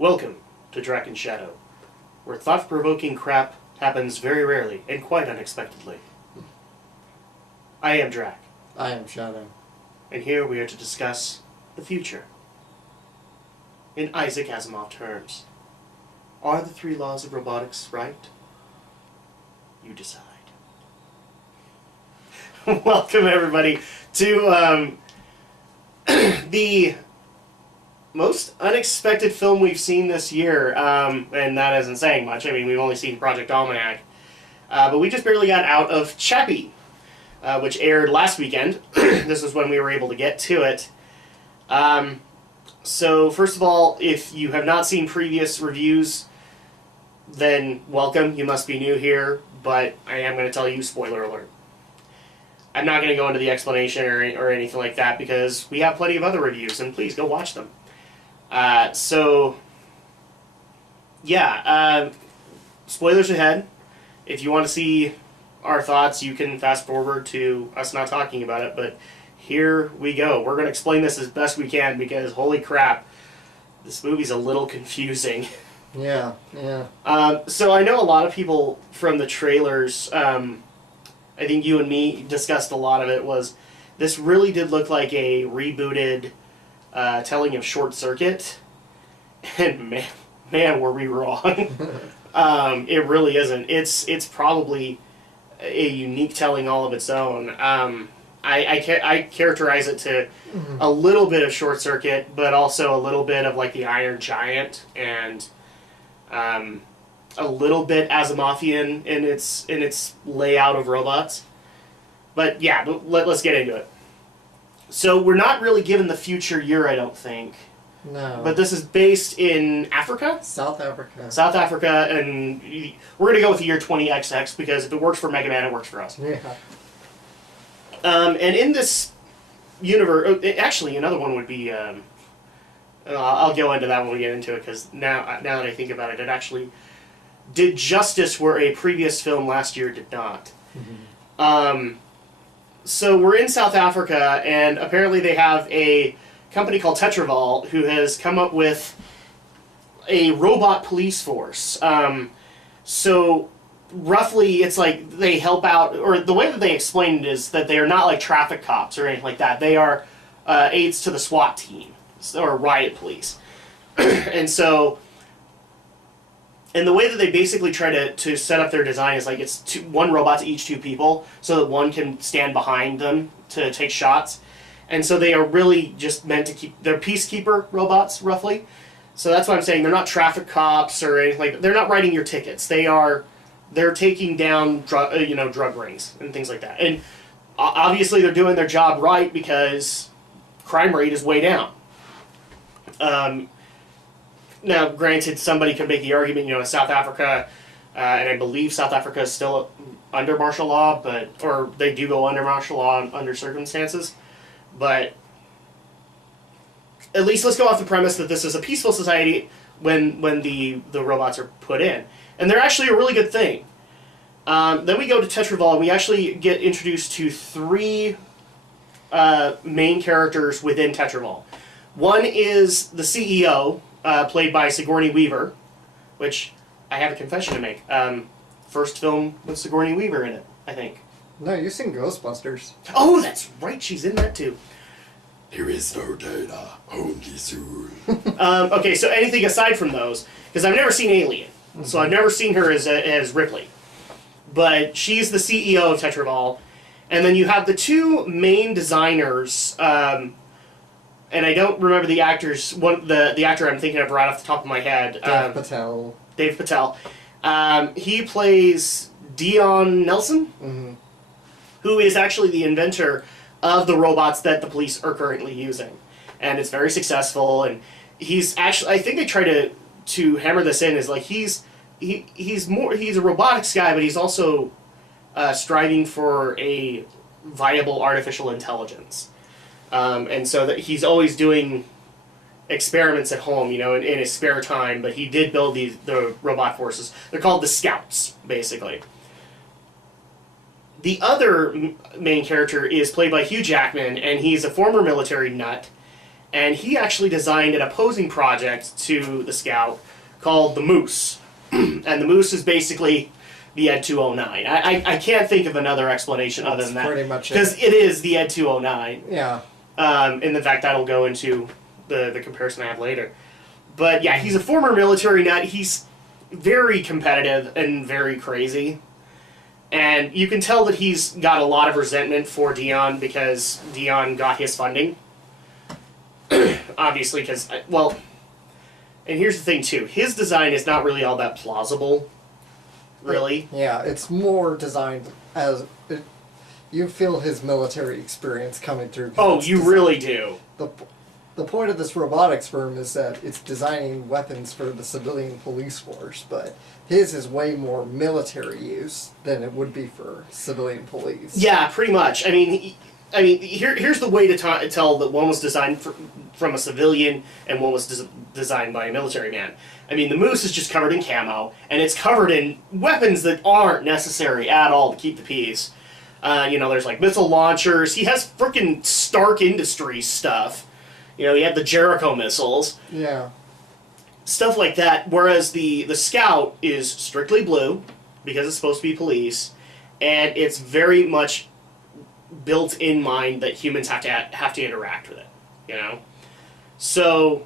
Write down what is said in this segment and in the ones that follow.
Welcome to Drak and Shadow, where thought-provoking crap happens very rarely and quite unexpectedly. I am Drak. I am Shadow. And here we are to discuss the future. In Isaac Asimov terms, are the three laws of robotics right? You decide. Welcome everybody to the most unexpected film we've seen this year, and that isn't saying much. I mean, we've only seen Project Almanac, but we just barely got out of Chappie, which aired last weekend. This is when we were able to get to it. So first of all, if you have not seen previous reviews, then welcome. You must be new here, but I am going to tell you, spoiler alert. I'm not going to go into the explanation or anything like that because we have plenty of other reviews, and please go watch them. Spoilers ahead. If you want to see our thoughts, you can fast forward to us not talking about it, but here we go. We're going to explain this as best we can because, holy crap, this movie's a little confusing. Yeah. So I know a lot of people from the trailers, I think you and me discussed a lot of it, was this really did look like a rebooted telling of Short Circuit, and man were we wrong. It really isn't. It's probably a unique telling all of its own. I characterize it to a little bit of Short Circuit, but also a little bit of like the Iron Giant, and a little bit Asimovian in its layout of robots. But yeah, let's get into it. So we're not really given the future year, I don't think. No. But this is based in Africa? South Africa. South Africa, and we're going to go with the year 20XX because if it works for Mega Man, it works for us. Yeah. And in this universe, actually another one would be, I'll go into that when we get into it because now that I think about it, it actually did justice where a previous film last year did not. Mm-hmm. So we're in South Africa, and apparently they have a company called Tetraval who has come up with a robot police force. So roughly it's like they help out, or the way that they explain it is that they are not like traffic cops or anything like that. They are aides to the SWAT team, or riot police. And the way that they basically try to set up their design is like it's one robot to each two people, so that one can stand behind them to take shots. And so they are really just meant to keep... They're peacekeeper robots, roughly. So that's what I'm saying. They're not traffic cops or anything like that. They're not writing your tickets. They're taking down drug rings and things like that. And obviously they're doing their job right because crime rate is way down. Now, granted, somebody can make the argument, in South Africa, and I believe South Africa is still under martial law, or they do go under martial law under circumstances, but at least let's go off the premise that this is a peaceful society when the robots are put in. And they're actually a really good thing. Then we go to Tetraval, and we actually get introduced to three main characters within Tetraval. One is the CEO, played by Sigourney Weaver, which I have a confession to make. First film with Sigourney Weaver in it, I think. No, you've seen Ghostbusters. Oh, that's right, she's in that too. There is no data, only soul. Okay, so anything aside from those, because I've never seen Alien, so I've never seen her as Ripley. But she's the CEO of Tetraval, and then you have the two main designers, and I don't remember the actors. The actor I'm thinking of right off the top of my head. Patel. Dave Patel. He plays Dion Nelson, who is actually the inventor of the robots that the police are currently using, and it's very successful. And he's actually, I think they try to hammer this in, is like he's a robotics guy, but he's also striving for a viable artificial intelligence. And so that he's always doing experiments at home, in his spare time, but he did build the robot forces. They're called the Scouts, basically. The other main character is played by Hugh Jackman, and he's a former military nut, And he actually designed an opposing project to the Scout called the Moose. And the Moose is basically the Ed 209. I can't think of another explanation other than that. Pretty much because it is the Ed 209. Yeah. And in fact, that'll go into the comparison I have later. But yeah, he's a former military nut. He's very competitive and very crazy. And you can tell that he's got a lot of resentment for Dion because Dion got his funding. Obviously, because, well, and here's the thing too. His design is not really all that plausible, really. Yeah, it's more designed as... you feel his military experience coming through. Oh, you really do. The point of this robotics firm is that it's designing weapons for the civilian police force, but his is way more military use than it would be for civilian police. Yeah, pretty much. I mean, here's the way to tell that one was designed from a civilian and one was designed by a military man. I mean, the Moose is just covered in camo, and it's covered in weapons that aren't necessary at all to keep the peace. There's like missile launchers. He has frickin' Stark Industries stuff. He had the Jericho missiles. Yeah. Stuff like that. Whereas the Scout is strictly blue, because it's supposed to be police, and it's very much built in mind that humans have to interact with it. So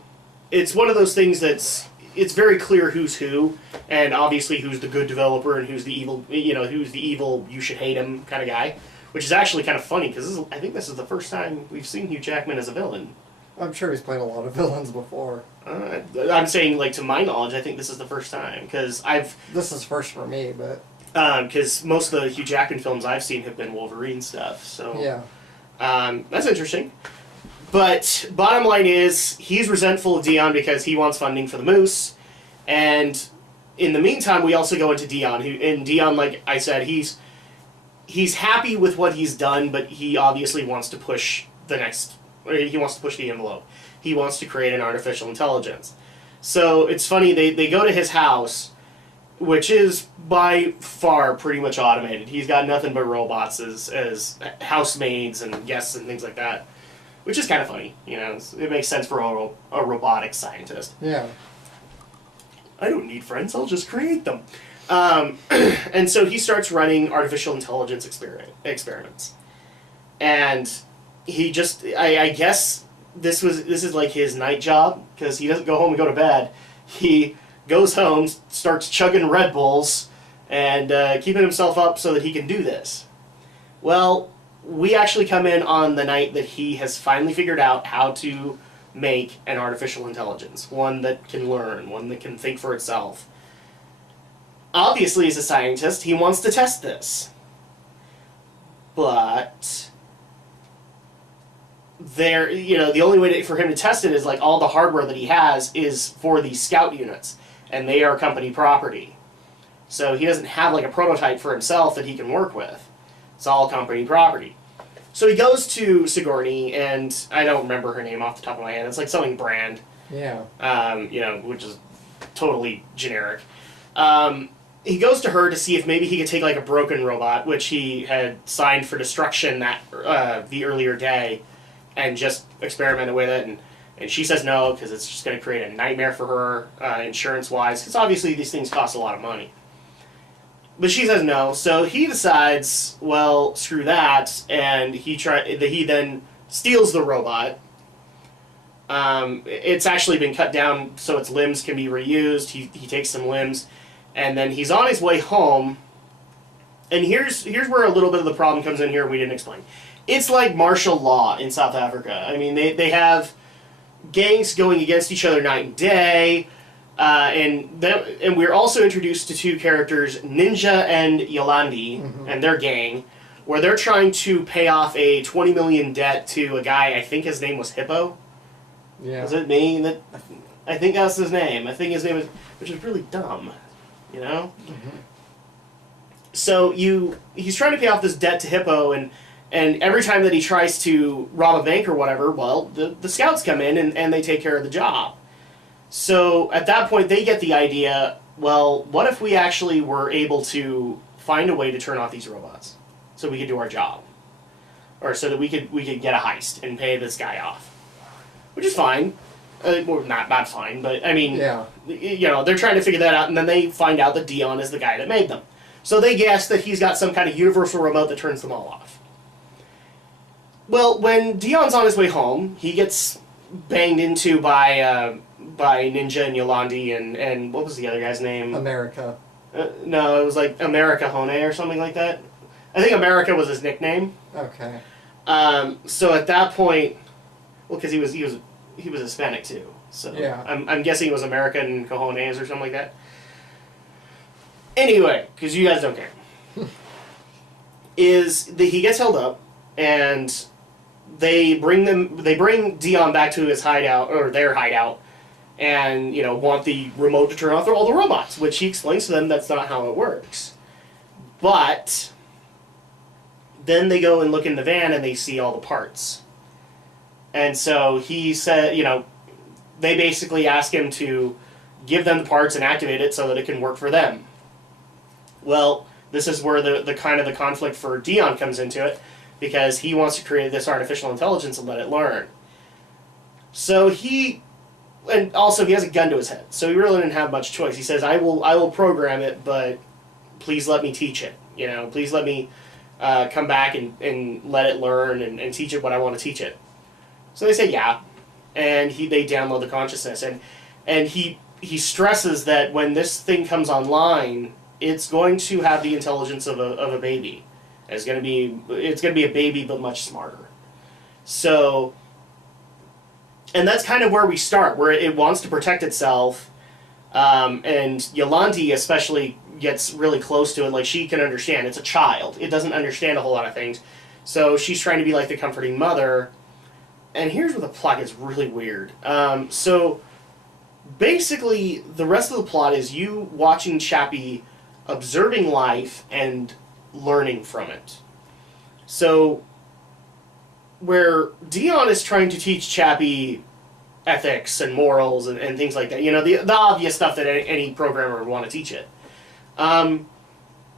it's one of those things it's very clear who's who, and obviously who's the good developer and who's the evil, who's the evil, you should hate him kind of guy, which is actually kind of funny because I think this is the first time we've seen Hugh Jackman as a villain. I'm sure he's played a lot of villains before. I'm saying, like, to my knowledge, I think this is the first time, because This is first for me, but... because most of the Hugh Jackman films I've seen have been Wolverine stuff, so... Yeah. That's interesting. But, bottom line is, he's resentful of Dion because he wants funding for the Moose, and in the meantime, we also go into Dion, and Dion, like I said, he's happy with what he's done, but he obviously wants to push he wants to push the envelope. He wants to create an artificial intelligence. So it's funny, they go to his house, which is by far pretty much automated. He's got nothing but robots as housemaids and guests and things like that, which is kind of funny. It makes sense for a robotics scientist. Yeah. I don't need friends, I'll just create them. And so he starts running artificial intelligence experiments. And he just, I guess this is like his night job, because he doesn't go home and go to bed. He goes home, starts chugging Red Bulls, and keeping himself up so that he can do this. Well, we actually come in on the night that he has finally figured out how to make an artificial intelligence. One that can learn, one that can think for itself. Obviously, as a scientist, he wants to test this. But the only way for him to test it is like all the hardware that he has is for these Scout units, and they are company property. So he doesn't have like a prototype for himself that he can work with. It's all company property. So he goes to Sigourney, and I don't remember her name off the top of my head. It's like something Brand. Yeah. Which is totally generic. He goes to her to see if maybe he could take like a broken robot, which he had signed for destruction the earlier day, and just experimented with it. And she says no, because it's just going to create a nightmare for her, insurance-wise, because obviously these things cost a lot of money. But she says no, so he decides, well, screw that, and he then steals the robot. It's actually been cut down so its limbs can be reused. He takes some limbs, and then he's on his way home. And here's where a little bit of the problem comes in here we didn't explain. It's like martial law in South Africa. I mean, they have gangs going against each other night and day. And we're also introduced to two characters, Ninja and Yolandi, and their gang, where they're trying to pay off a 20 million debt to a guy, I think his name was Hippo. Yeah. Was it me? I think that's his name. I think his name is, which is really dumb, So he's trying to pay off this debt to Hippo, and every time that he tries to rob a bank or whatever, well, the Scouts come in and they take care of the job. So at that point, they get the idea, well, what if we actually were able to find a way to turn off these robots so we could do our job? Or so that we could get a heist and pay this guy off. which is fine. Well, not fine, but I mean, Yeah. you know, they're trying to figure that out, and then they find out that Dion is the guy that made them. So they guess that he's got some kind of universal remote that turns them all off. Well, when Dion's on his way home, he gets banged into by Ninja and Yolandi and what was the other guy's name? America. No, it was like America Hone or something like that. I think America was his nickname. Okay. So at that point, well, because he was Hispanic too. So yeah. I'm guessing it was American Cojones or something like that. Anyway, because you guys don't care, he gets held up, and they bring Dion back to his hideout, or their hideout, and want the remote to turn off all the robots, which he explains to them that's not how it works. But then they go and look in the van and they see all the parts. And so he said, they basically ask him to give them the parts and activate it so that it can work for them. Well, this is where the kind of the conflict for Dion comes into it, because he wants to create this artificial intelligence and let it learn. So and also he has a gun to his head, so he really didn't have much choice. He says, I will program it, but please let me teach it. Please let me come back and let it learn and teach it what I want to teach it. So they say, yeah. And they download the consciousness. And he stresses that when this thing comes online, it's going to have the intelligence of a baby. It's going to be a baby, but much smarter. So, and that's kind of where we start, where it wants to protect itself. And Yolandi especially gets really close to it. Like, she can understand. It's a child. It doesn't understand a whole lot of things. So she's trying to be like the comforting mother. And here's where the plot gets really weird. So basically, the rest of the plot is you watching Chappie observing life and learning from it. So where Dion is trying to teach Chappie ethics and morals and things like that, the obvious stuff that any programmer would want to teach it,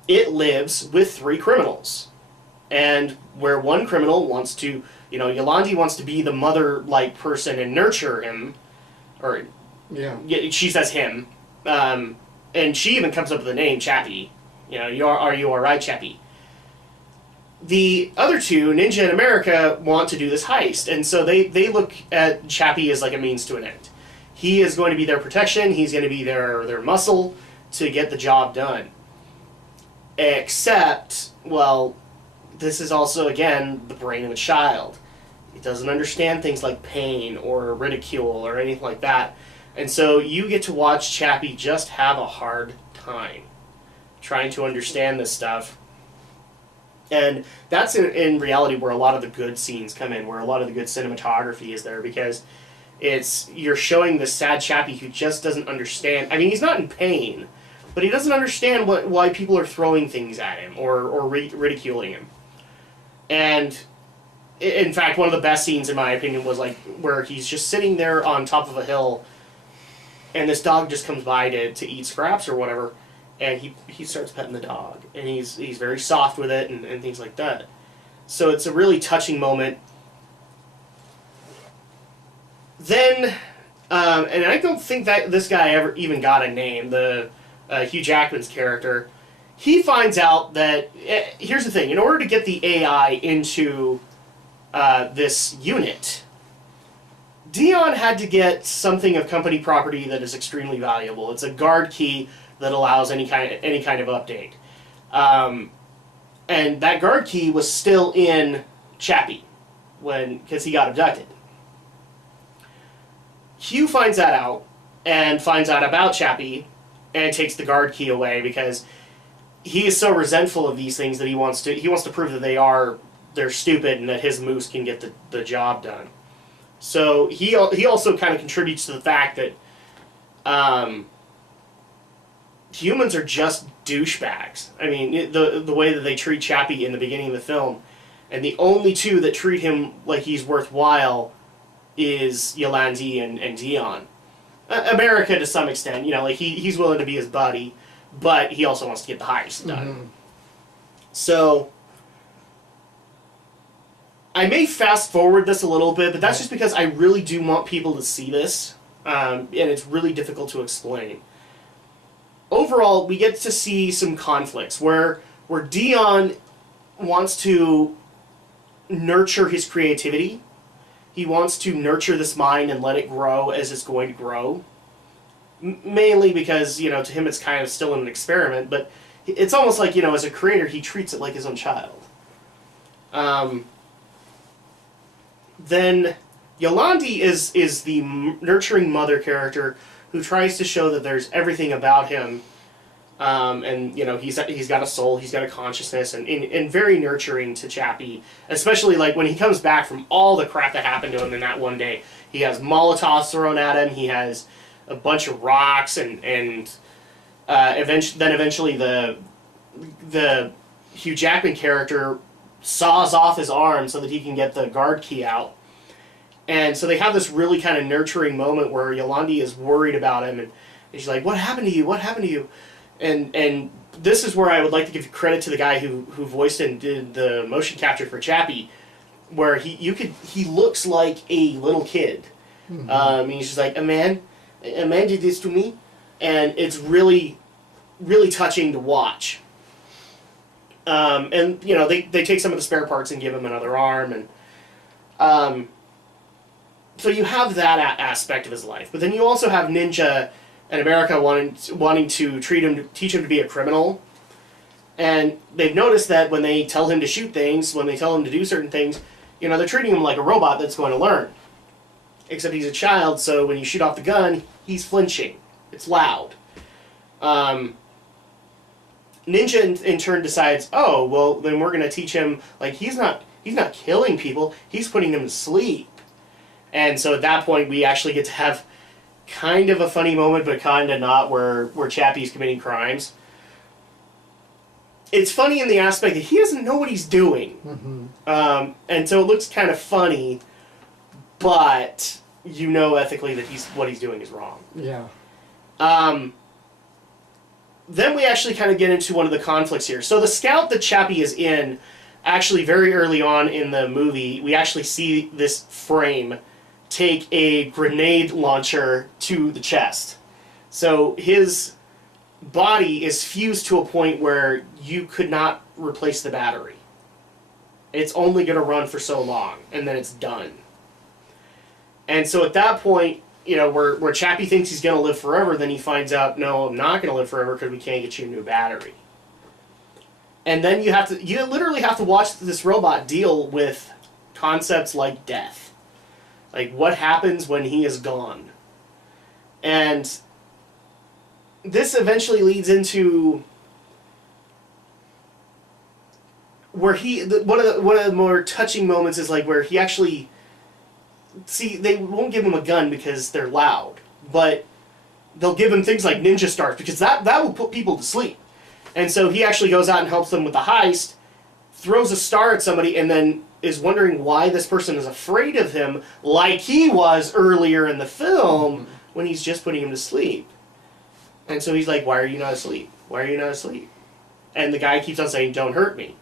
it lives with 3 criminals. And where one criminal wants to, Yolandi wants to be the mother-like person and nurture him, or yeah, she says him, and she even comes up with the name Chappie. Are you all right, Chappie? The other 2, Ninja and America, want to do this heist, and so they look at Chappie as like a means to an end. He is going to be their protection. He's going to be their muscle to get the job done. Except, well, this is also, again, the brain of a child. It doesn't understand things like pain or ridicule or anything like that. And so you get to watch Chappie just have a hard time trying to understand this stuff. And that's in reality where a lot of the good scenes come in, where a lot of the good cinematography is there, because you're showing this sad Chappie who just doesn't understand. I mean, he's not in pain, but he doesn't understand why people are throwing things at him or ridiculing him. And in fact, one of the best scenes, in my opinion, was like where he's just sitting there on top of a hill, and this dog just comes by to eat scraps or whatever, and he starts petting the dog, and he's very soft with it and things like that. So it's a really touching moment. Then, and I don't think that this guy ever even got a name, the Hugh Jackman's character. He finds out that, here's the thing, in order to get the AI into this unit, Dion had to get something of company property that is extremely valuable. It's a guard key that allows any kind of update. And that guard key was still in Chappie because he got abducted. Hugh finds that out and finds out about Chappie and takes the guard key away because he is so resentful of these things that he wants to prove that they're stupid and that his moose can get the job done. So he also kind of contributes to the fact that humans are just douchebags. I mean, the way that they treat Chappie in the beginning of the film, and the only 2 that treat him like he's worthwhile is Yolandi and Dion. America to some extent, like he's willing to be his buddy, but he also wants to get the heist done. Mm-hmm. So I may fast forward this a little bit, but that's just because I really do want people to see this, and it's really difficult to explain. Overall, we get to see some conflicts where Dion wants to nurture his creativity. He wants to nurture this mind and let it grow as it's going to grow. Mainly because, to him it's kind of still an experiment, but it's almost like, as a creator, he treats it like his own child. Then Yolandi is the nurturing mother character who tries to show that there's everything about him, and he's got a soul, he's got a consciousness, and very nurturing to Chappie, especially like when he comes back from all the crap that happened to him in that one day. He has Molotovs thrown at him, he has a bunch of rocks, and eventually the Hugh Jackman character saws off his arm so that he can get the guard key out. And so they have this really kind of nurturing moment where Yolandi is worried about him, and she's like, "What happened to you? What happened to you?" And this is where I would like to give credit to the guy who voiced and did the motion capture for Chappie, where he looks like a little kid. Mm-hmm. He's just like, a man did this to me, and it's really, really touching to watch. And they take some of the spare parts and give him another arm, and so you have that aspect of his life. But then you also have Ninja and America wanting to teach him to be a criminal, and they've noticed that when they tell him to shoot things, when they tell him to do certain things, they're treating him like a robot that's going to learn. Except he's a child, so when you shoot off the gun, he's flinching. It's loud. Ninja in turn decides, oh, well, then we're going to teach him, like, he's not killing people, he's putting them to sleep. And so at that point, we actually get to have kind of a funny moment, but kind of not, where Chappie's committing crimes. It's funny in the aspect that he doesn't know what he's doing. Mm-hmm. And so it looks kind of funny, but ethically that what he's doing is wrong. Yeah. Then we actually kind of get into one of the conflicts here. So the scout that Chappie is in, actually very early on in the movie, we actually see this frame take a grenade launcher to the chest. So his body is fused to a point where you could not replace the battery. It's only going to run for so long, and then it's done. And so at that point, where Chappie thinks he's going to live forever, then he finds out, no, I'm not going to live forever because we can't get you a new battery. And then you literally have to watch this robot deal with concepts like death. Like, what happens when he is gone? And this eventually leads into where one of the more touching moments is like where he actually... See, they won't give him a gun because they're loud, but they'll give him things like ninja stars because that will put people to sleep. And so he actually goes out and helps them with the heist, throws a star at somebody, and then is wondering why this person is afraid of him like he was earlier in the film when he's just putting him to sleep. And so he's like, why are you not asleep? Why are you not asleep? And the guy keeps on saying, don't hurt me.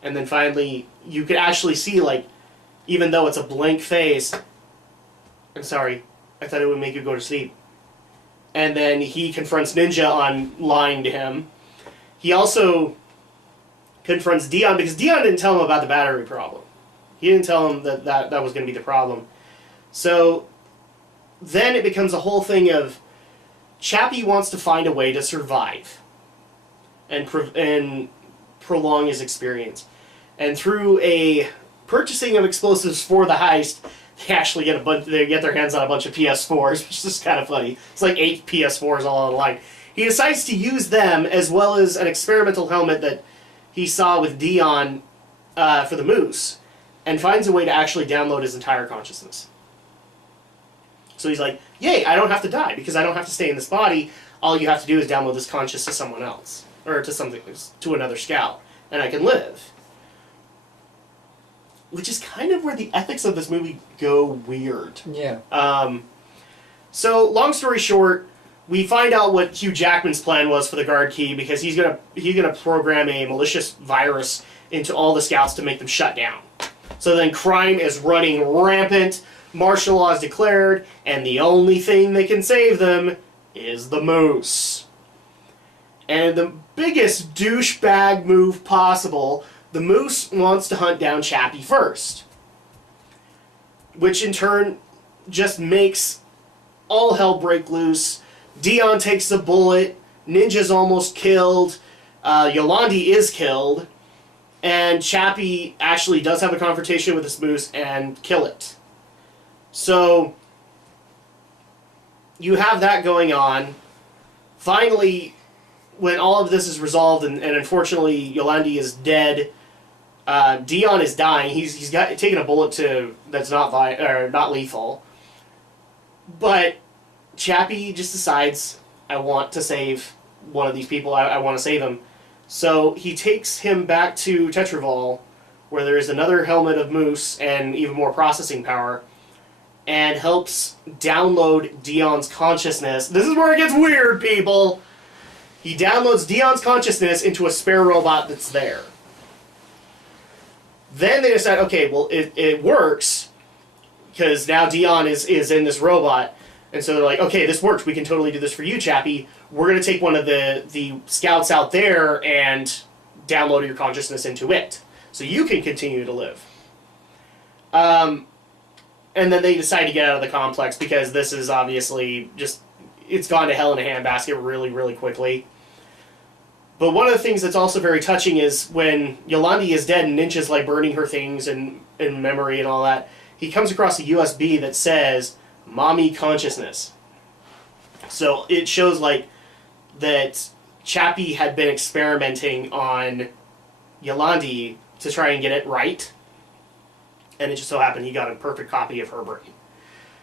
And then finally, you could actually see, like, even though it's a blank face, I'm sorry, I thought it would make you go to sleep. And then he confronts Ninja on lying to him. He also confronts Dion, because Dion didn't tell him about the battery problem. He didn't tell him that was going to be the problem. So then it becomes a whole thing of Chappie wants to find a way to survive and prolong his experience. And through a purchasing of explosives for the heist, they actually get their hands on a bunch of PS4s, which is kind of funny. It's like 8 PS4s all on the line. He decides to use them as well as an experimental helmet that he saw with Dion for the Moose, and finds a way to actually download his entire consciousness. So he's like, yay, I don't have to die because I don't have to stay in this body. All you have to do is download this conscious to someone else, or to another scout, and I can live. Which is kind of where the ethics of this movie go weird. Yeah. So, long story short, we find out what Hugh Jackman's plan was for the guard key, because he's gonna program a malicious virus into all the scouts to make them shut down. So then crime is running rampant, martial law is declared, and the only thing that can save them is the moose. And the biggest douchebag move possible, the moose wants to hunt down Chappie first. Which in turn just makes all hell break loose. Dion takes the bullet, Ninja's almost killed, Yolandi is killed, and Chappie actually does have a confrontation with this moose and kill it. So, you have that going on. Finally, when all of this is resolved, and unfortunately Yolandi is dead, Dion is dying. He's taken a bullet that's not lethal. But Chappie just decides, I want to save one of these people. I want to save him. So he takes him back to Tetraval, where there is another helmet of moose and even more processing power, and helps download Dion's consciousness. This is where it gets weird, people! He downloads Dion's consciousness into a spare robot that's there. Then they decide, okay, well, it works, because now Dion is in this robot, and so they're like, okay, this works, we can totally do this for you, Chappie. We're going to take one of the scouts out there and download your consciousness into it, so you can continue to live. And then they decide to get out of the complex, because this is obviously just, it's gone to hell in a handbasket really, really quickly. But one of the things that's also very touching is when Yolandi is dead and Ninja's like burning her things and in memory and all that, he comes across a USB that says, Mommy Consciousness. So it shows like that Chappie had been experimenting on Yolandi to try and get it right. And it just so happened he got a perfect copy of her brain.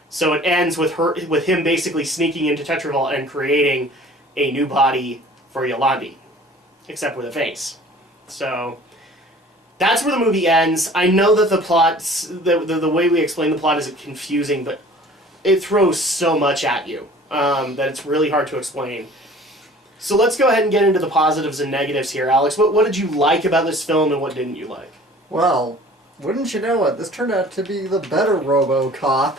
So it ends with him basically sneaking into Tetraval and creating a new body for Yolandi, except with a face. So that's where the movie ends. I know that the plot's the way we explain the plot is confusing, but it throws so much at you that it's really hard to explain. So let's go ahead and get into the positives and negatives here. Alex, what did you like about this film and what didn't you like? Well, wouldn't you know it, this turned out to be the better RoboCop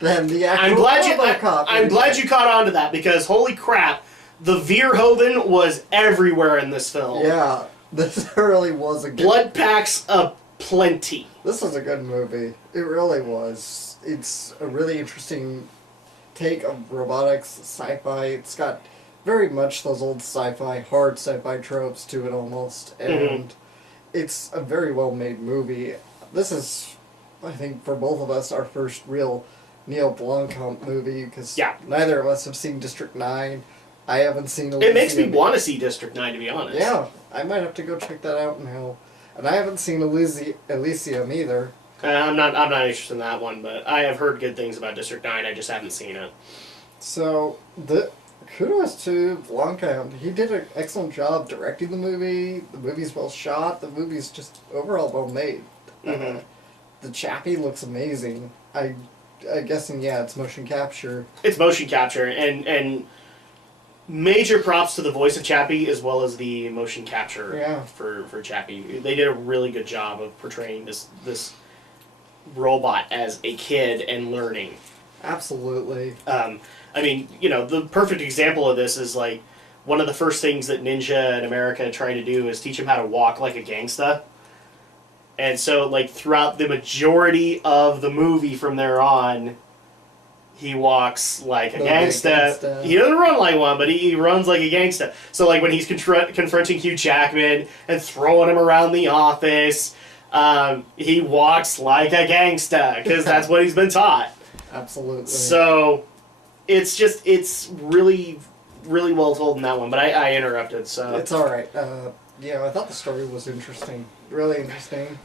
than the actual RoboCop. I'm glad you caught on to that, because holy crap, the Verhoeven was everywhere in this film. Yeah, this really was a good... Blood packs aplenty. This was a good movie. It really was. It's a really interesting take of robotics, sci-fi. It's got very much those old sci-fi, hard sci-fi tropes to it almost, and it's a very well-made movie. This is, I think, for both of us, our first real Neill Blomkamp movie, because neither of us have seen District 9. I haven't seen Elysium. It makes me want to see District 9, to be honest. Yeah, I might have to go check that out now. And I haven't seen Elysium either. I'm not interested in that one, but I have heard good things about District 9, I just haven't seen it. So, kudos to Blomkamp. He did an excellent job directing the movie. The movie's well shot. The movie's just overall well made. The Chappie looks amazing. I'm guessing, it's motion capture. It's motion capture, and major props to the voice of Chappie as well as the motion capture for Chappie. They did a really good job of portraying this robot as a kid and learning. Absolutely. I mean, the perfect example of this is like one of the first things that Ninja in America tried to do is teach him how to walk like a gangsta. And so, like, throughout the majority of the movie from there on, he walks like a gangsta. He doesn't run like one, but he runs like a gangsta. So, like, when he's confronting Hugh Jackman and throwing him around the office, he walks like a gangsta, because that's what he's been taught. Absolutely. So, it's really, really well told in that one, but I interrupted, so... It's alright. I thought the story was interesting. Really interesting.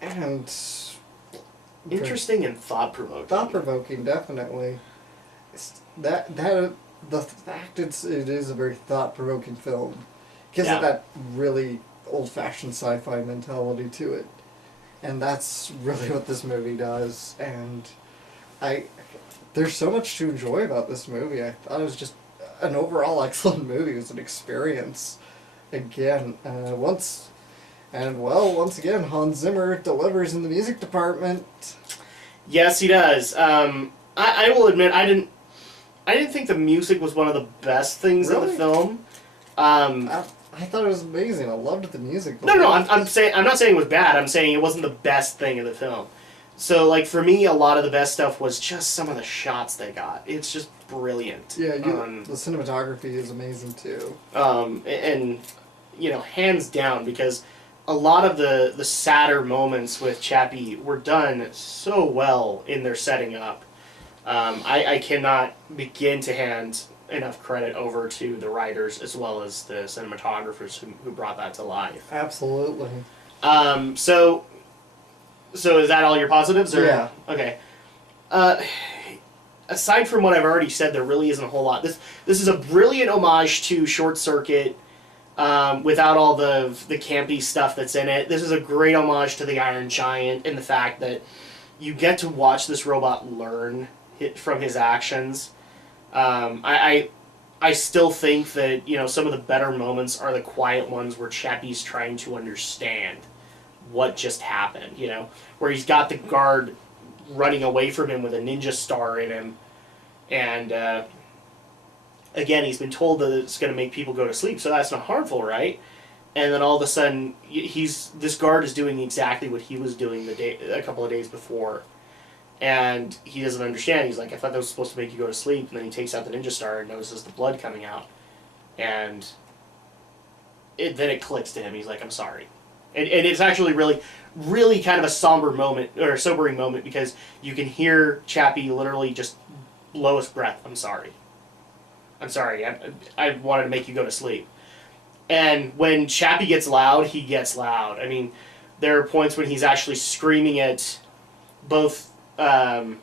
And... Interesting and thought-provoking. Thought-provoking, definitely. The fact it is a very thought-provoking film gives it that really old-fashioned sci-fi mentality to it. And that's really what this movie does. And there's so much to enjoy about this movie. I thought it was just an overall excellent movie. It was an experience. Again, once And, well, once again, Hans Zimmer delivers in the music department. Yes, he does. I will admit, I didn't think the music was one of the best things in the Really? film. I thought it was amazing. I loved the music. No, I'm not saying it was bad. I'm saying it wasn't the best thing in the film. So, like, for me, a lot of the best stuff was just some of the shots they got. It's just brilliant. Yeah, the cinematography is amazing, too. And, you know, hands down, because a lot of the sadder moments with Chappie were done so well in their setting up. I cannot begin to hand enough credit over to the writers as well as the cinematographers who brought that to life. Absolutely. So is that all your positives? Or? Yeah. Okay. Aside from what I've already said, there really isn't a whole lot. This is a brilliant homage to Short Circuit, without all the campy stuff that's in it. This is a great homage to the Iron Giant in the fact that you get to watch this robot learn from his actions. I still think that, you know, some of the better moments are the quiet ones where Chappie's trying to understand what just happened, you know, where he's got the guard running away from him with a ninja star in him, and again, he's been told that it's going to make people go to sleep, so that's not harmful, right? And then all of a sudden, this guard is doing exactly what he was doing a couple of days before, and he doesn't understand. He's like, I thought that was supposed to make you go to sleep, and then he takes out the ninja star and notices the blood coming out, and then it clicks to him. He's like, I'm sorry. And it's actually really, really kind of a somber moment, or a sobering moment, because you can hear Chappie literally just blow his breath. I'm sorry. I'm sorry. I wanted to make you go to sleep. And when Chappie gets loud, he gets loud. I mean, there are points when he's actually screaming at both Dion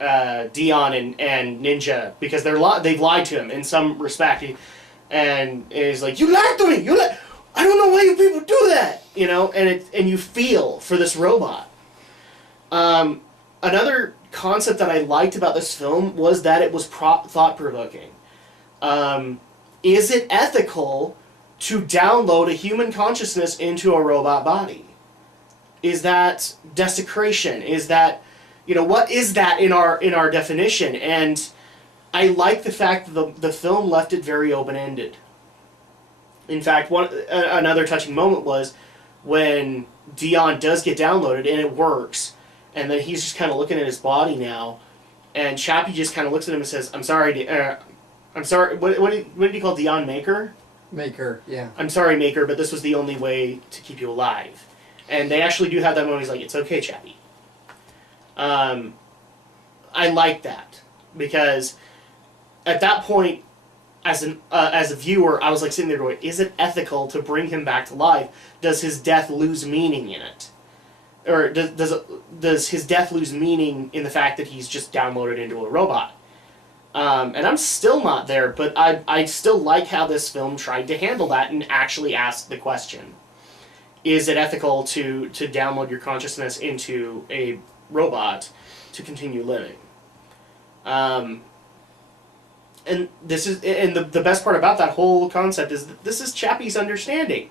and Ninja, because they've lied to him in some respect. And he's like, you lied to me! I don't know why you people do that! You know, and you feel for this robot. Another concept that I liked about this film was that it was thought-provoking. Is it ethical to download a human consciousness into a robot body? Is that desecration? Is that, you know, what is that in our definition? And I like the fact that the film left it very open-ended. In fact, another touching moment was when Dion does get downloaded and it works, and then he's just kind of looking at his body now, and Chappie just kind of looks at him and says, I'm sorry, what did he call Dion? Maker? Maker, yeah. I'm sorry, Maker, but this was the only way to keep you alive. And they actually do have that moment. He's like, it's okay, Chappie. I like that, because at that point, as a viewer, I was like sitting there going, is it ethical to bring him back to life? Does his death lose meaning in it? Or does his death lose meaning in the fact that he's just downloaded into a robot? And I'm still not there, but I still like how this film tried to handle that and actually ask the question. Is it ethical to download your consciousness into a robot to continue living? And the best part about that whole concept is that this is Chappie's understanding.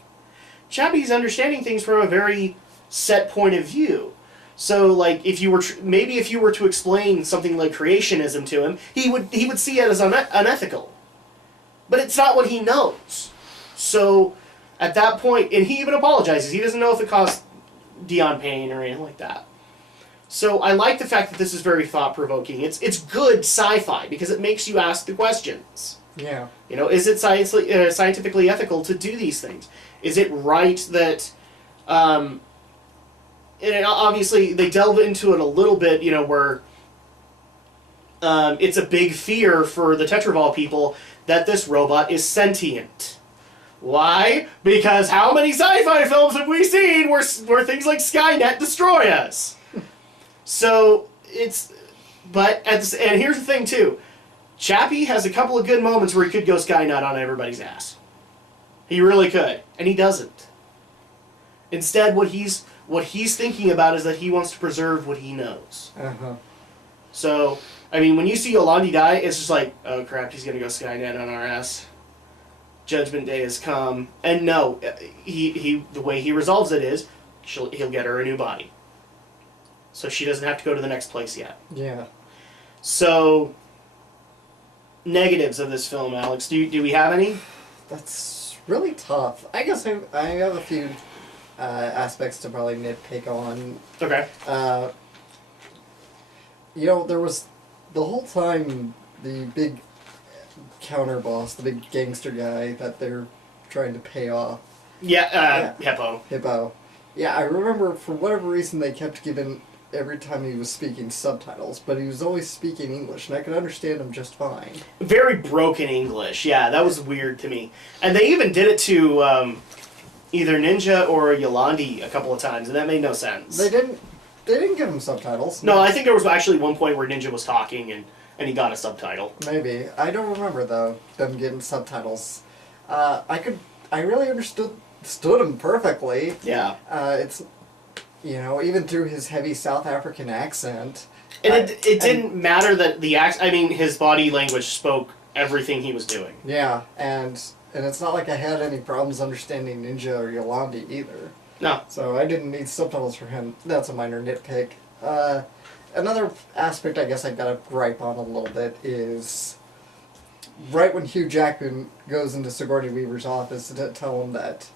Chappie's understanding things from a very set point of view. So, like, if you were to explain something like creationism to him, he would see it as unethical. But it's not what he knows. So, at that point, and he even apologizes. He doesn't know if it caused Dion pain or anything like that. So I like the fact that this is very thought-provoking. It's good sci-fi because it makes you ask the questions. Yeah. You know, is it scientifically ethical to do these things? Is it right that... and obviously, they delve into it a little bit, you know, where it's a big fear for the Tetraval people that this robot is sentient. Why? Because how many sci-fi films have we seen where things like Skynet destroy us? So, and here's the thing too, Chappie has a couple of good moments where he could go Skynet on everybody's ass. He really could, and he doesn't. Instead, what he's thinking about is that he wants to preserve what he knows. Uh-huh. So, I mean, when you see Yolandi die, it's just like, oh crap, he's gonna go Skynet on our ass. Judgment Day has come. And no, he the way he resolves it is he'll get her a new body. So she doesn't have to go to the next place yet. Yeah. So, negatives of this film, Alex. Do we have any? That's really tough. I guess I have a few aspects to probably nitpick on. Okay. There was the whole time the big counter boss, the big gangster guy that they're trying to pay off. Yeah, Hippo. Hippo. Yeah, I remember for whatever reason they kept giving every time he was speaking subtitles, but he was always speaking English, and I could understand him just fine. Very broken English. Yeah, that was weird to me. And they even did it to either Ninja or Yolandi a couple of times, and that made no sense. They didn't give him subtitles. No, I think there was actually one point where Ninja was talking and he got a subtitle. Maybe. I don't remember, though, them getting subtitles. I really understood him perfectly. Yeah. It's, even through his heavy South African accent. And it didn't matter that his body language spoke everything he was doing. Yeah, and it's not like I had any problems understanding Ninja or Yolandi either. No. So I didn't need subtitles for him. That's a minor nitpick. Another aspect I guess I got to gripe on a little bit is right when Hugh Jackman goes into Sigourney Weaver's office to tell him that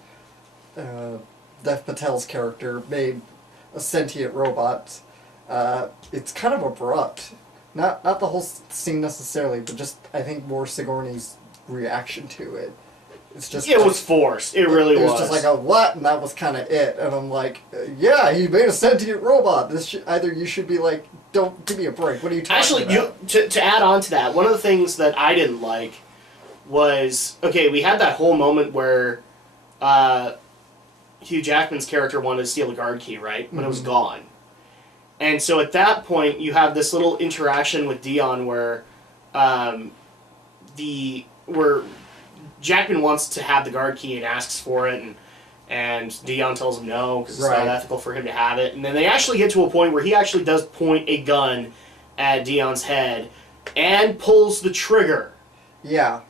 Dev Patel's character made a sentient robot, it's kind of abrupt. Not the whole scene necessarily, but just I think more Sigourney's reaction to it. It's just it was forced. It really was. It was just like a what, and that was kind of it. And I'm like, yeah, he made a sentient robot. Either you should be like, don't give me a break. What are you talking about? To add on to that, one of the things that I didn't like was we had that whole moment where Hugh Jackman's character wanted to steal the guard key, right? But it was gone. And so at that point, you have this little interaction with Dion where Jackman wants to have the guard key and asks for it, and Dion tells him no because it's not ethical for him to have it. And then they actually get to a point where he actually does point a gun at Dion's head and pulls the trigger. Yeah.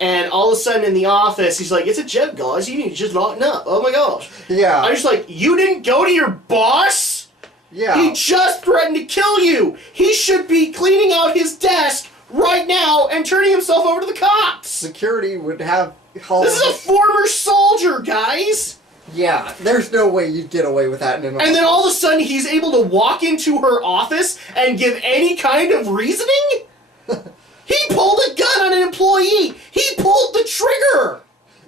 And all of a sudden in the office, he's like, "It's a joke, guys. You need to just lighten up." Oh my gosh. Yeah. I'm just like, you didn't go to your boss? Yeah. He just threatened to kill you. He should be cleaning out his desk right now and turning himself over to the cops. Security would have... This is a former soldier, guys. Yeah, there's no way you'd get away with that. And then all of a sudden he's able to walk into her office and give any kind of reasoning? He pulled a gun on an employee. He pulled the trigger.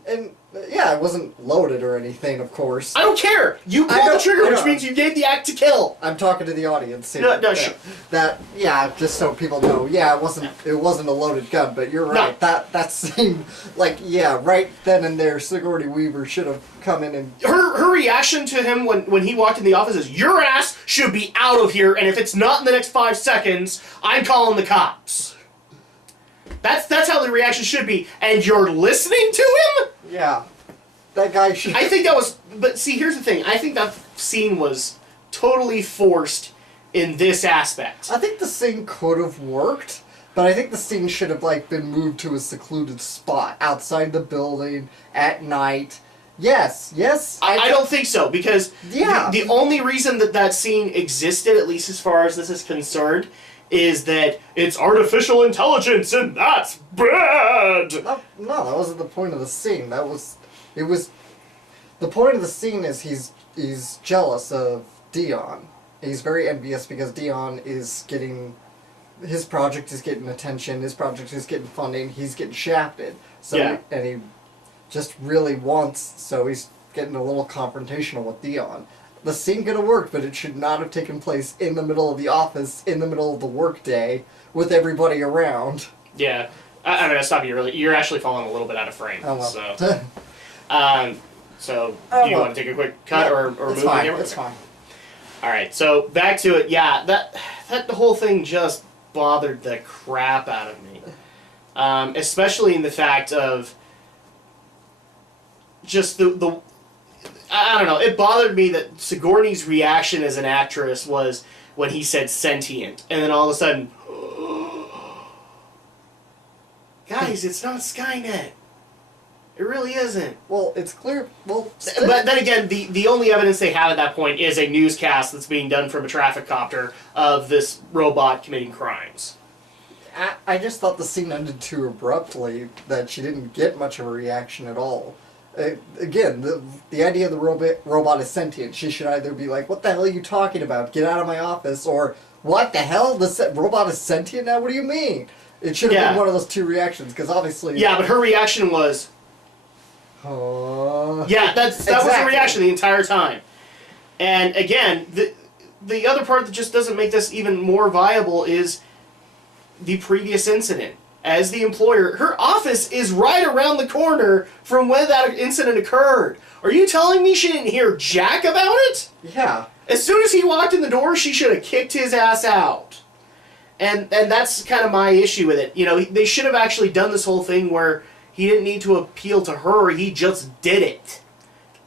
And, yeah, it wasn't loaded or anything, of course. I don't care. You pulled the trigger, which means you gave the act to kill. I'm talking to the audience here. No, sure. Just so people know, it wasn't a loaded gun, but you're right. No. That seemed like, right then and there, Sigourney Weaver should have come in and... Her reaction to him when he walked in the office is, your ass should be out of here, and if it's not in the next 5 seconds, I'm calling the cops. That's how the reaction should be, and you're listening to him? Yeah. That guy should... I think that was... But see, here's the thing. I think that scene was totally forced in this aspect. I think the scene could have worked, but I think the scene should have, been moved to a secluded spot outside the building at night. Yes. I don't think so, because the only reason that scene existed, at least as far as this is concerned, is that it's artificial intelligence and that's bad! No, that wasn't the point of the scene. The point of the scene is he's jealous of Dion. He's very envious because Dion is getting... His project is getting attention, his project is getting funding, he's getting shafted. And he just really wants... So he's getting a little confrontational with Dion. The scene could have worked, but it should not have taken place in the middle of the office, in the middle of the workday, with everybody around. Yeah. I'm going to stop you. You're actually falling a little bit out of frame. Oh, well. So, do you want to take a quick cut or move fine. the camera? It's fine. All right, so back to it. Yeah, that whole thing just bothered the crap out of me. Especially in the fact of just the I don't know, it bothered me that Sigourney's reaction as an actress was when he said sentient, and then all of a sudden, guys, it's not Skynet. It really isn't. Well, it's clear. Well, But then again, the only evidence they have at that point is a newscast that's being done from a traffic copter of this robot committing crimes. I just thought the scene ended too abruptly that she didn't get much of a reaction at all. Again, the idea of the robot is sentient. She should either be like, "What the hell are you talking about? Get out of my office," or "What the hell? The robot is sentient now? What do you mean?" It should have been one of those two reactions, because obviously... Yeah, but her reaction was... Yeah, that was the reaction the entire time. And again, the other part that just doesn't make this even more viable is the previous incident. As the employer, her office is right around the corner from when that incident occurred. Are you telling me she didn't hear jack about it? Yeah. As soon as he walked in the door, she should have kicked his ass out. And that's kind of my issue with it. You know, they should have actually done this whole thing where he didn't need to appeal to her, he just did it.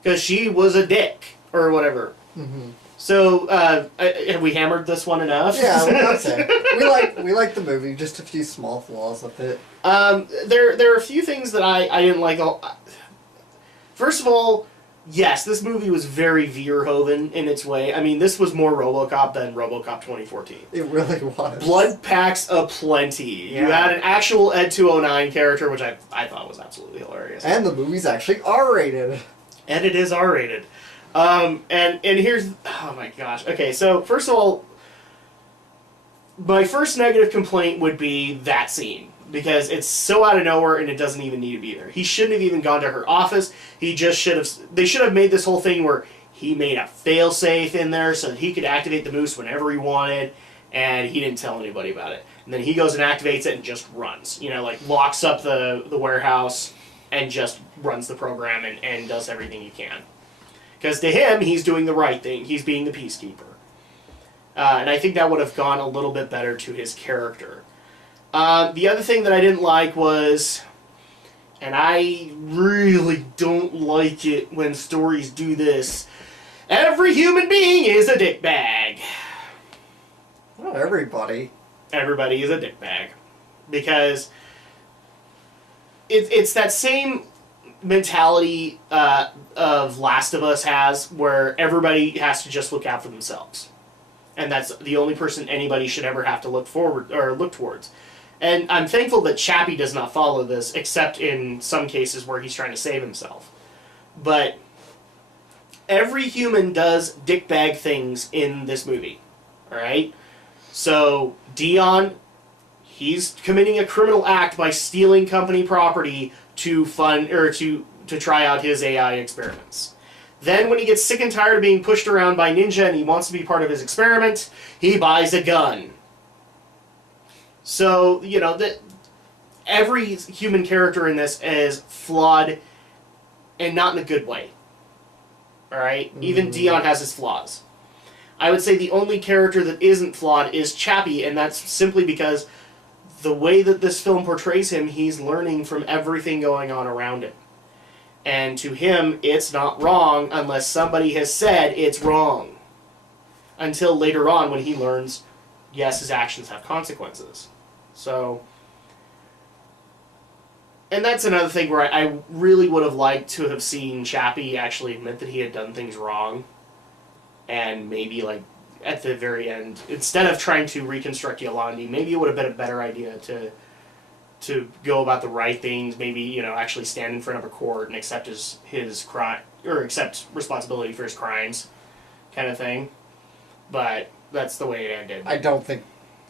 Because she was a dick, or whatever. Mm-hmm. So, have we hammered this one enough? Yeah, okay. we like the movie, just a few small flaws with it. There are a few things that I didn't like. First of all, yes, this movie was very Verhoeven in its way. I mean, this was more RoboCop than RoboCop 2014. It really was. Blood packs aplenty. Yeah. You had an actual Ed 209 character, which I thought was absolutely hilarious. And the movie's actually R-rated. And it is R-rated. And here's... Oh my gosh. Okay, so first of all, my first negative complaint would be that scene. Because it's so out of nowhere and it doesn't even need to be there. He shouldn't have even gone to her office. He just should have... They should have made this whole thing where he made a failsafe in there so that he could activate the moose whenever he wanted, and he didn't tell anybody about it. And then he goes and activates it and just runs. You know, like locks up the warehouse and just runs the program and does everything he can. Because to him, he's doing the right thing. He's being the peacekeeper. And I think that would have gone a little bit better to his character. The other thing that I didn't like was, and I really don't like it when stories do this, every human being is a dickbag. Not everybody. Everybody is a dickbag. Because it's that same mentality of Last of Us has, where everybody has to just look out for themselves. And that's the only person anybody should ever have to look forward or look towards. And I'm thankful that Chappie does not follow this, except in some cases where he's trying to save himself. But every human does dickbag things in this movie. Alright? So, Dion, he's committing a criminal act by stealing company property to fund, or to try out his AI experiments. Then when he gets sick and tired of being pushed around by Ninja and he wants to be part of his experiment, he buys a gun. So, you know, every human character in this is flawed, and not in a good way. Alright? Even Dion has his flaws. I would say the only character that isn't flawed is Chappie, and that's simply because the way that this film portrays him, he's learning from everything going on around him. And to him, it's not wrong unless somebody has said it's wrong. Until later on when he learns, yes, his actions have consequences. So, and that's another thing where I really would have liked to have seen Chappie actually admit that he had done things wrong. And maybe, like, at the very end, instead of trying to reconstruct Yolandi, maybe it would have been a better idea to go about the right things, maybe, you know, actually stand in front of a court and accept his crime, or accept responsibility for his crimes, kind of thing. But that's the way it ended. I don't think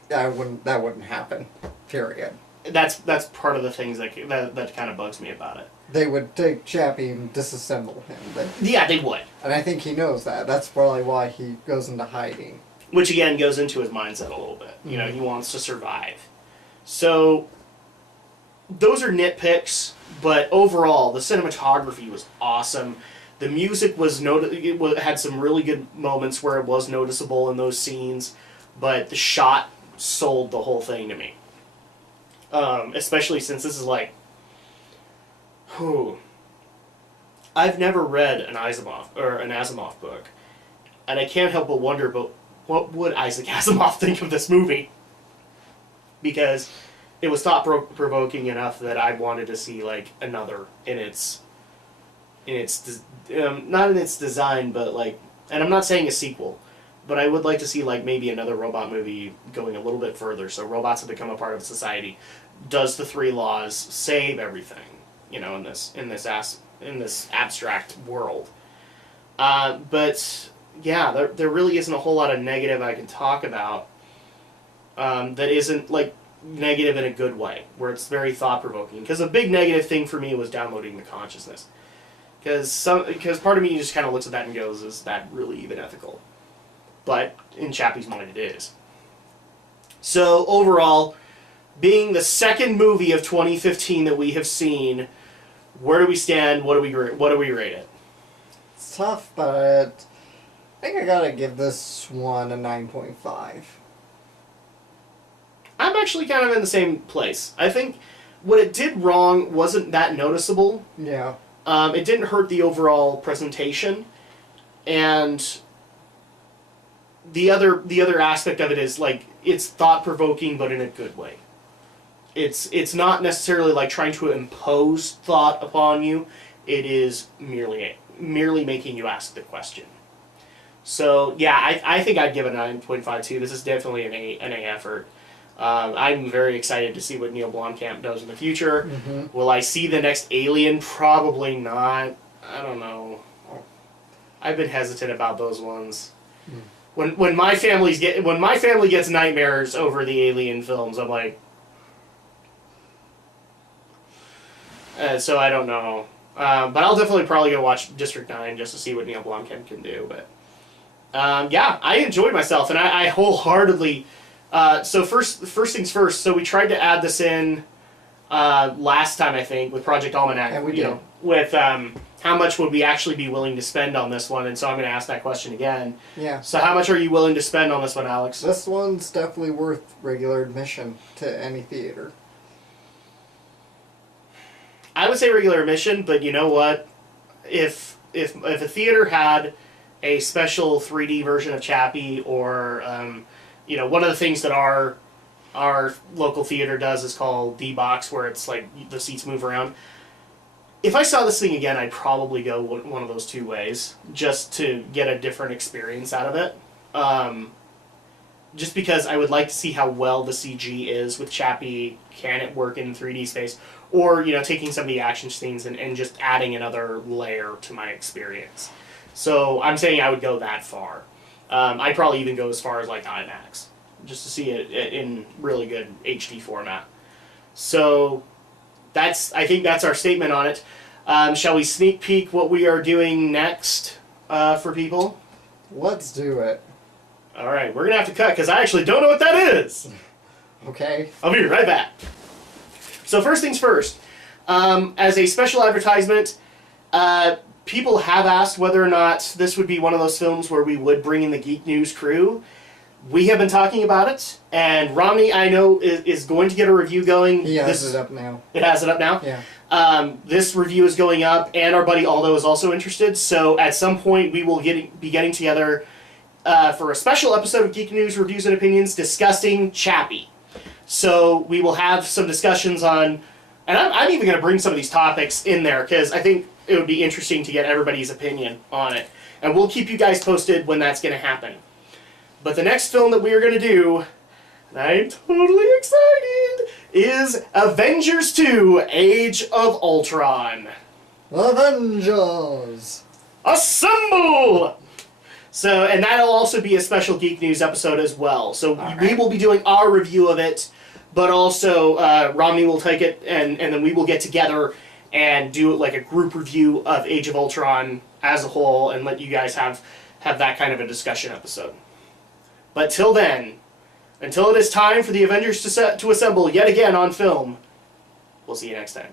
that wouldn't happen. Period. That's part of the things that kind of bugs me about it. They would take Chappie and disassemble him. Yeah, they would. And I think he knows that. That's probably why he goes into hiding. Which, again, goes into his mindset a little bit. You know, he wants to survive. So, those are nitpicks, but overall, the cinematography was awesome. The music had some really good moments where it was noticeable in those scenes, but the shot sold the whole thing to me. Especially since this is like... I've never read an Asimov book, and I can't help but wonder, but what would Isaac Asimov think of this movie? Because it was thought-provoking enough that I wanted to see like another in its not in its design, but like, and I'm not saying a sequel, but I would like to see like maybe another robot movie going a little bit further. So robots have become a part of society. Does the three laws save everything? You know, in this abstract world. But yeah, there really isn't a whole lot of negative I can talk about. That isn't like negative in a good way, where it's very thought provoking. Because a big negative thing for me was downloading the consciousness. Because part of me just kind of looks at that and goes, is that really even ethical? But in Chappie's mind, it is. So overall, being the second movie of 2015 that we have seen, where do we stand? What do we rate it? It's tough, but I think I gotta give this one a 9.5. I'm actually kind of in the same place. I think what it did wrong wasn't that noticeable. Yeah. It didn't hurt the overall presentation, and the other aspect of it is like it's thought provoking, but in a good way. It's not necessarily like trying to impose thought upon you. It is merely making you ask the question. So yeah, I think I'd give it a 9.52. This is definitely an A effort. I'm very excited to see what Neill Blomkamp does in the future. Mm-hmm. Will I see the next Alien? Probably not. I don't know. I've been hesitant about those ones. Mm. When my family gets nightmares over the Alien films, I'm like, so I don't know. But I'll definitely probably go watch District 9 just to see what Neill Blomkamp can do. But yeah, I enjoyed myself, and I wholeheartedly. So first things first. So we tried to add this in last time, I think, with Project Almanac. And we did. With how much would we actually be willing to spend on this one? And so I'm going to ask that question again. Yeah. So how much are you willing to spend on this one, Alex? This one's definitely worth regular admission to any theater. I would say regular admission, but you know what? If a theater had a special 3D version of Chappie, or one of the things that our local theater does is called D-Box, where it's like the seats move around. If I saw this thing again, I'd probably go one of those two ways, just to get a different experience out of it. Just because I would like to see how well the CG is with Chappie. Can it work in 3D space? Or, taking some of the action scenes and just adding another layer to my experience. So I'm saying I would go that far. I'd probably even go as far as like IMAX, just to see it in really good HD format. So I think that's our statement on it. Shall we sneak peek what we are doing next for people? Let's do it. All right, we're going to have to cut because I actually don't know what that is. Okay. I'll be right back. So first things first, as a special advertisement, people have asked whether or not this would be one of those films where we would bring in the Geek News crew. We have been talking about it, and Romney, I know, is going to get a review going. He has it up now. It has it up now? Yeah. This review is going up, and our buddy Aldo is also interested, so at some point we will be getting together for a special episode of Geek News Reviews and Opinions discussing Chappie. So we will have some discussions on, and I'm even going to bring some of these topics in there, because I think it would be interesting to get everybody's opinion on it. And we'll keep you guys posted when that's going to happen. But the next film that we are going to do, and I'm totally excited, is Avengers 2: Age of Ultron. Avengers! Assemble! So, and that'll also be a special Geek News episode as well. So we will be doing our review of it, but also Romney will take it, and then we will get together and do like a group review of Age of Ultron as a whole, and let you guys have that kind of a discussion episode. But till then, until it is time for the Avengers to assemble yet again on film, we'll see you next time.